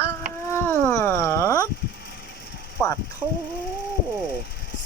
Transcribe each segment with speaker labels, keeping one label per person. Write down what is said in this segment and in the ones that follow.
Speaker 1: อาปัดโท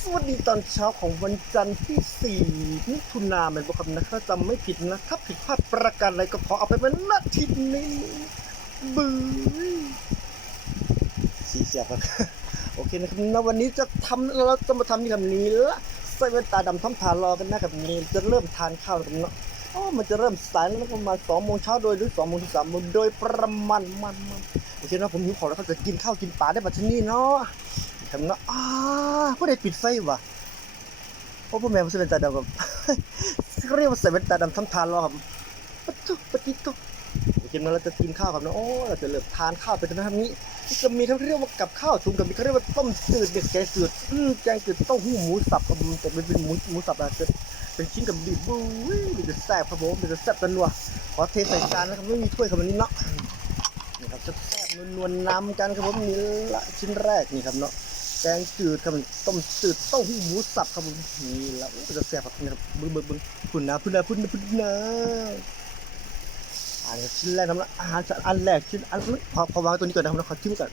Speaker 1: สวัสดีตอนเช้าของวันจันทร์ที่ 4 มิถุนายนเป็นครับนะถ้าจำไม่ผิดนะ ถ้าผิดพลาดประการอะไรก็ขอเอาไปเป็นนาทีนี้บื้อสีเสียบครับโอเคนะครับนะวันนี้จะทำเราจะมาทำที่คำนี้ละใส่แว่นตาดำทำทานรอกันนะครับนี้ จะเริ่มทานข้าวกันเนาะ อ๋อมันจะเริ่มสายแล้วประมาณสองโมงเช้าโดยหรือสองโมงถึงสามโมงโดยประมาณมันมันโอเคนะผมหิวของแล้วก็จะกินข้าวกินปลาได้แบบที่นี่เนาะทำเนาะอ้าผู้ใดปิดไฟวะเพราะพ่อแม่ผมใส่แว่นตาดำแบบเรียกว่าใส่แว่นตาดำทำทานรอครับปะทุปะติทุโอเคนะเราจะกินข้าวครับนะโอ้เราจะเริ่มทานข้าวไปทางนี้จะมีทั้งเรียกว่ากับข้าวถุงกับมีเขาเรียกว่าต้มจืดเด็ดแกงจืดอืมแกงจืดเต้าหู้หมูสับกับแต่เป็นเป็นหมูหมูสับอะจะ เป็นชิ้นกับดิบบุ้ยมันจะแซ่บครับผมมันจะแซ่บตันัวขอเทใส่จานนะครับไม่มีถ้วยครับวันนี้เนาะนี่ครับจะแซ่บนวลๆนำกันครับผมนี่ละชิ้นแรกนี่ครับเนาะแกงจืดครับต้มจืดเต้าหู้หมูสับครับผมนี่ละโอ้มันจะแซ่บครับนี่ครับบึ้งบึ้งบึ้งพุ่นนะพุ่นนะพุ่นนะพุ่นนะอันนี้ชิ้นแรกนะครับอาหารอันแรกชิ้นอันพอพอวางตัวนี้ก่อนนะครับนะขอชิมก่อน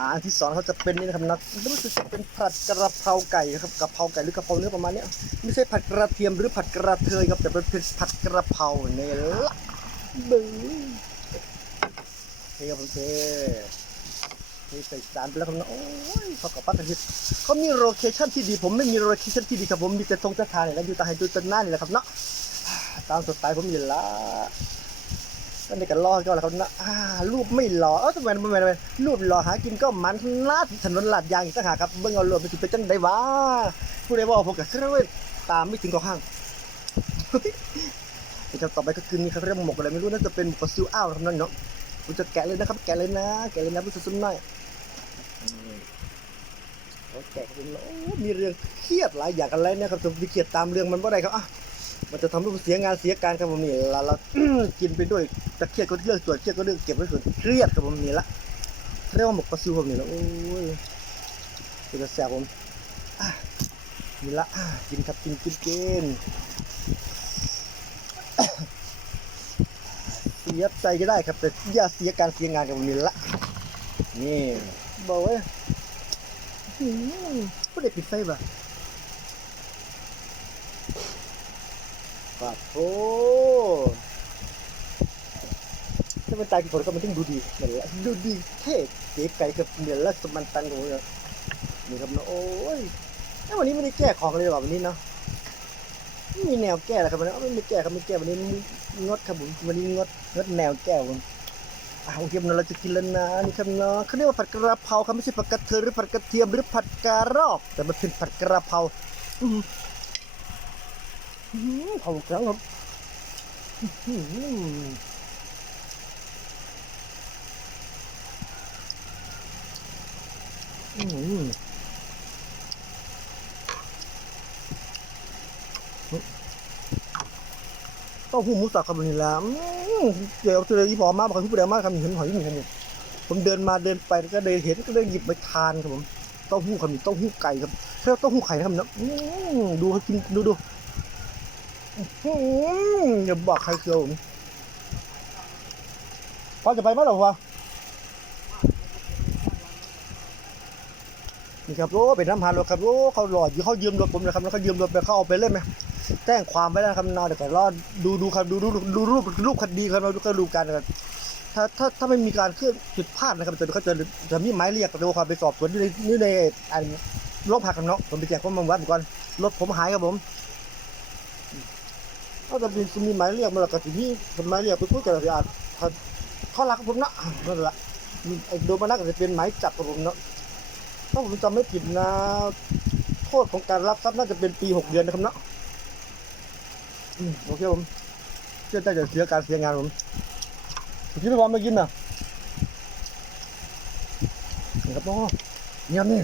Speaker 1: อันที่สองเขาจะเป็นนี่นะครับนะรู้สึกจะเป็นผัดกระเพราไก่ครับกระเพราไก่หรือกระเพราเนื้อประมาณนี้ไม่ใช่ผัดกระเทียมหรือผัดกระเทยครับแต่เป็นผัดกระเพราเนี่ยละบึ้งเฮ้ยครับผมเท่เฮ้ยใส่จานไปแล้วครับนะโอ้ยเขากับปั้นกระทียเขามีโลเคชั่นที่ดี ผมไม่มีโลเคชั่นที่ดีครับผมมีแต่ทรงจะทานเนี่ยแล้วอยู่ตาให้ดูจนหน้านี่แหละครับเนาะตามสไตล์ผมอยู่ละ ก็ในกันรอดก็แล้วเขานะอ่ารูปไม่หล่อเออทำไมทำไมทำไมรูปหล่อหากินก็มันลาดถนนลาดยางอีกต่างหากครับเบิ่งเอารวมไปสิไปจังได้วะผู้ใดบอกผมกับเครื่องเว้ยตามไม่ถึงก็ห้างเดี๋ยวต่อไปก็คือนี่เขาเรียกหมกอะไรไม่รู้น่าจะเป็นหมกปลาซิวอ้าวครับนั่นเนาะผมจะแกะเลยนะครับ แกะเลยนะ แกะเลยนะผู้ชมหน่อยเอาแกะกันเลยโอ้มีเรื่องเครียดหลายอย่างกันเลยนะครับจะไปเครียดตามเรื่องมันว่าไรครับอะ มันจะทำให้เสียงานเสียการครับผมนี่เราเรากินไปด้วยจะเครียดก็เรื่องส่วนเครียดก็เรื่องเก็บไว้ส่วนเครียดครับผมนี่ละเรียกว่าหมกปลาซิวผมนี่ละโอ้ยเป็นจะแสผมนี่ละกินครับกินกินกินเสียใจก็ได้ครับแต่อย่าเสียการเสียงานกับผมนี่ละนี่บอกว่าหืมผู้เด็กปิดไฟบ่ะ ปาโอ้ถ้ามันตายกี่คนก็มันต้องดูดีเหมือนละดูดีเท่เก๋ไก่กับเหมือนละสมันตันของเรานี่ครับเนาะโอ้ยแล้ววันนี้ไม่ได้แก้ของเลยหรอวันนี้เนาะไม่มีแนวแก้แล้วครับวันนี้ไม่ได้แก้ครับไม่แก้วันนี้งดครับผมวันนี้งดงดแนวแก้ผมอ่าโอเคนะเราจะกินแล้วนะนี่ครับเนาะเขาเรียกว่าผัดกระเพราครับไม่ใช่ผัดกระเทยหรือผัดกระเทียมหรือผัดกระรอกแต่มันเป็นผัดกระเพรา อืมอืมขอบคุณครับอืมอืมเต้าหู้มูสับครับนี่แหละเดี๋ยวเจออีพอมาบอกให้ผู้ใดมากครับนี่เห็นหอยนี่ครับนี่ผมเดินมาเดินไปก็เดินเห็นก็เลยหยิบไปทานครับผมเต้าหู้ครับนี่เต้าหู้ไก่ครับเท่าเต้าหู้ไข่นะครับนะดูเขากินดูดู อย่าบอกใครเชียวผมพอจะไปไหมหรอวะนี่ครับโอ้เป็นน้ำพันรถครับโอ้เขาหลอดอยู่เขายืมรถผมนะครับแล้วเขายืมรถไปเขาเอาไปเล่นไหมแจ้งความไว้แล้วครับนอนเดี๋ยวก่อนรอดูดูครับดูดูดูรูปรูปคดีครับเราดูก็ดูกันนะครับถ้าถ้าถ้าไม่มีการเคลื่อนผิดพลาดนะครับจะเขาจะจะมีหมายเรียกตัวความไปสอบสวนนี่ในนี่ในอันโรงพักกันเนาะผมไปแจ้งข้อมูลวัดก่อนรถผมหายครับผม ก็จะมีมีหมายเรียกมาแล้วก็ทีนี้หมายเรียกไปพูดกับอาจารย์เขาเขารักผมนะนั่นแหละไอ้โดมานักก็จะเป็นหมายจับกับผมเนาะถ้าผมจำไม่ผิดนะ โทษของการรับทรัพย์น่าจะเป็นปีหกเดือนนะครับเนาะโอเคผมเชื่อใจจะเสียการเสียงานผมคิดว่าไม่กินนะนี่ครับพ่อเนี่ยนี่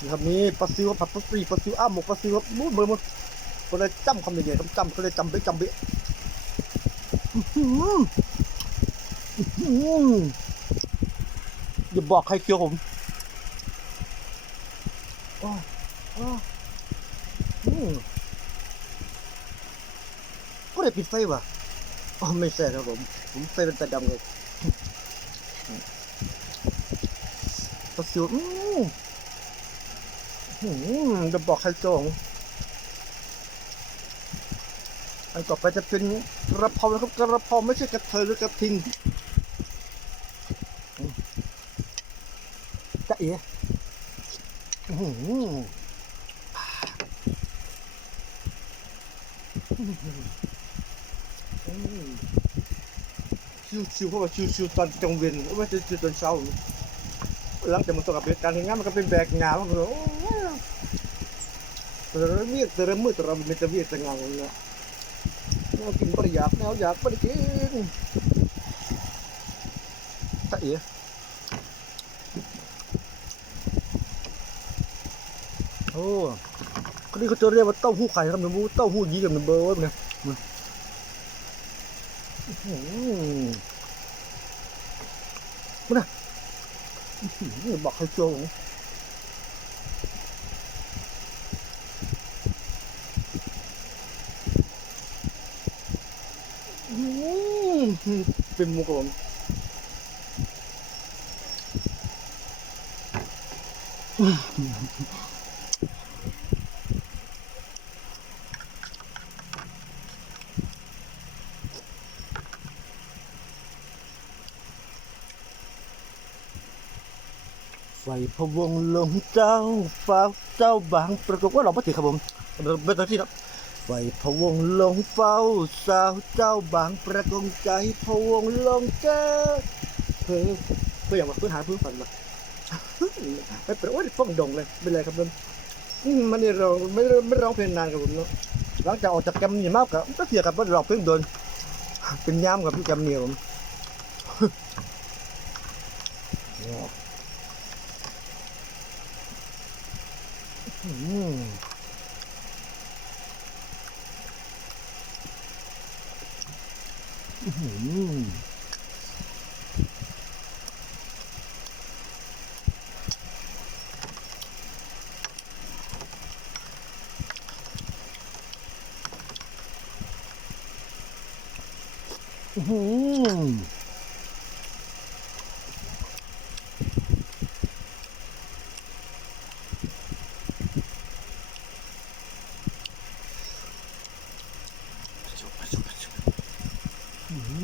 Speaker 1: นี่ครับนี่ปลาซิวผัดปลาซีปลาซิวอ้าหมกปลาซิวมูดเบอร์หมด ก็เลยจำคำใหญ่ๆคำจำก็เลยจำไปจำไปอื้อหืออื้อหือย่าบอกใครเคี้ยวผมอ้ออ้ออืมได้ปิดไฟว่ะอ๋อไม่ใช่ครับผม ผมไฟเป็นตาดำเลยปลาซิวอืมอืมจะบอกใครจง อันต่อไปจะเป็นกระเพรานะครับกระเพราไม่ใช่กระเทยหรือกระทิงจะเอ๋อื้อหืออืมชิวๆเพราะว่าชิวๆตอนกลางเวนไม่ใช่ชิวตอนเช้าหลังจากมันตกกับเหตุการณ์อย่างงั้นมันก็เป็นแบกงานมันก็เลยโอ้ยแต่ละเมียแต่ละมือแต่ละมันจะเวียดจะงานเลยนะ วกินบริยากแนวอยากบริกินตะเอ๋โอ้คนนี้เขาจะเรียกว่าเต้าหู้ไข่ครับหนูเต้าหู้ยี้กับหนูเบอร์เนี่ยมันนะอื้อหือบอกให้โจงอืม เป็นมุกของผมไฟพะวงลงเจ้าฟ้าเจ้าบางประกบว่าเราไม่ติดครับผมเป็นตัวที่ครับ ไฟพวงลงเฝ้าสาวเจ้าบางประกงใจพวงลงเจ้าเพื่อเพื่ออย่างว่าเพื่อหาเพื่อฝันมาไม่เป็นโอ้ยฟ้องดงเลยเป็นไรครับผมอืมมันนี่เราไม่ไม่ร้องเพลงนานครับผมเนาะหลังจากออกจากแกรมนี่มากกับก็เสียกับว่าร้องเพลงโดนเป็นย้ำกับพี่แกมเนี่ยผมอืม อื้อหืออื้อหืออื้อหื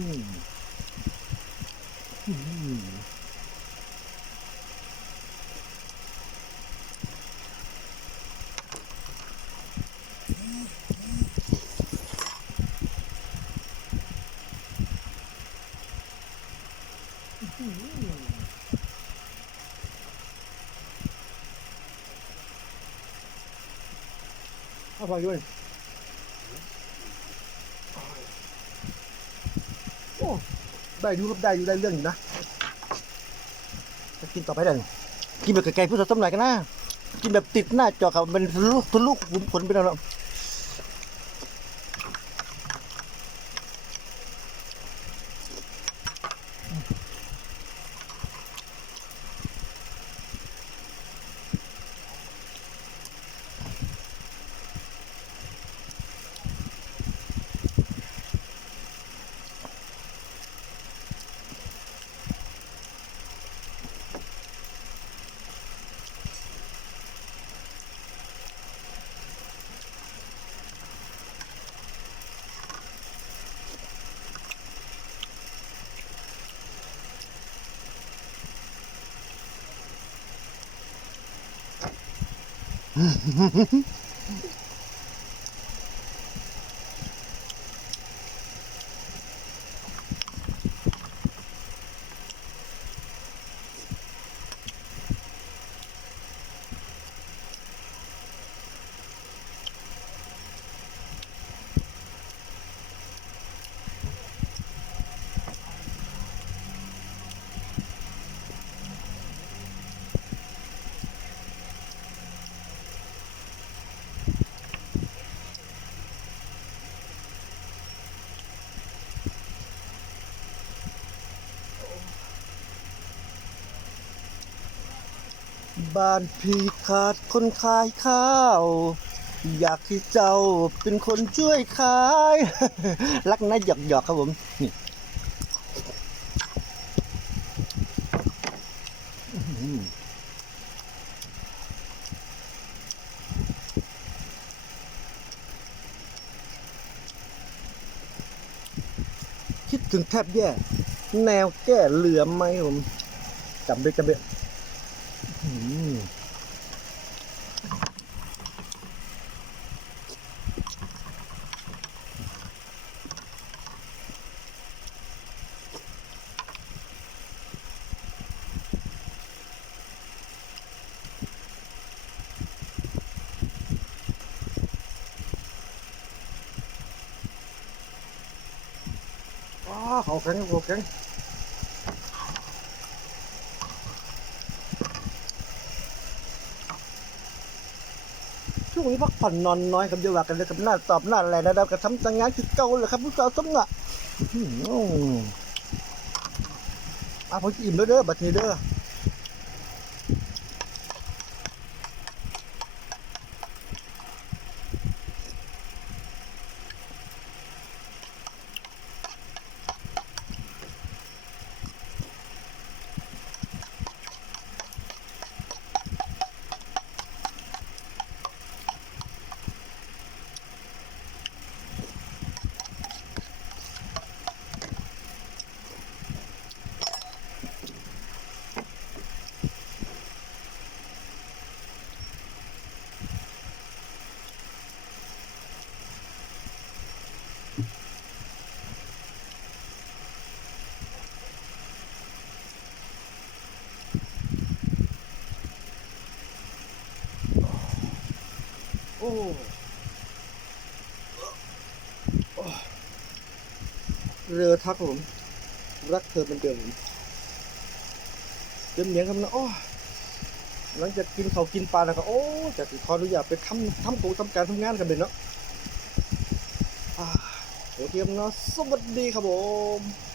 Speaker 1: ออื้อหือ เอาไปด้วยโอ้ได้อยู่ครับได้อยู่ได้เรื่องอยู่นะจะกินต่อไปได้กินแบบไกลๆพูดสมหน่อยกันนะกินแบบติดหน้าจอครับมันทะลุทะลุขุมขนไปแล้ว Mm-hmm. บ้านพี่ขาดคนขายข้าว อยากที่เจ้าเป็นคนช่วยขาย รักนะหยอกหยอกครับผมนี่คิดถึงแทบแย่ แนวแก้เหลือไหมผมจำด้จำด้วยอื้อหือ ว้าเขา แข็งเขาแข็งช่วงนี้พักผ่อนนอนน้อยครับเดี๋ยวว่ากันเลยกับหน้าตอบหน้าอะไรนะเราก็ทำแต่งานคือเก่าเลยครับผู้สาวสมงะอื้อหืออะผมจะอิ่มแล้วเด้อบัดนี้เด้อ อ้เรือทักผม รักเธอเป็นเดิมเดิมเหนียงคำนะโอ้หลังจากกินเขากินปลาแล้วก็โอ้จะขออนุญาตไปทำทำกูทำการทำงานกันเลยเนาะโอเคครับเนาะสวัสดีครับผม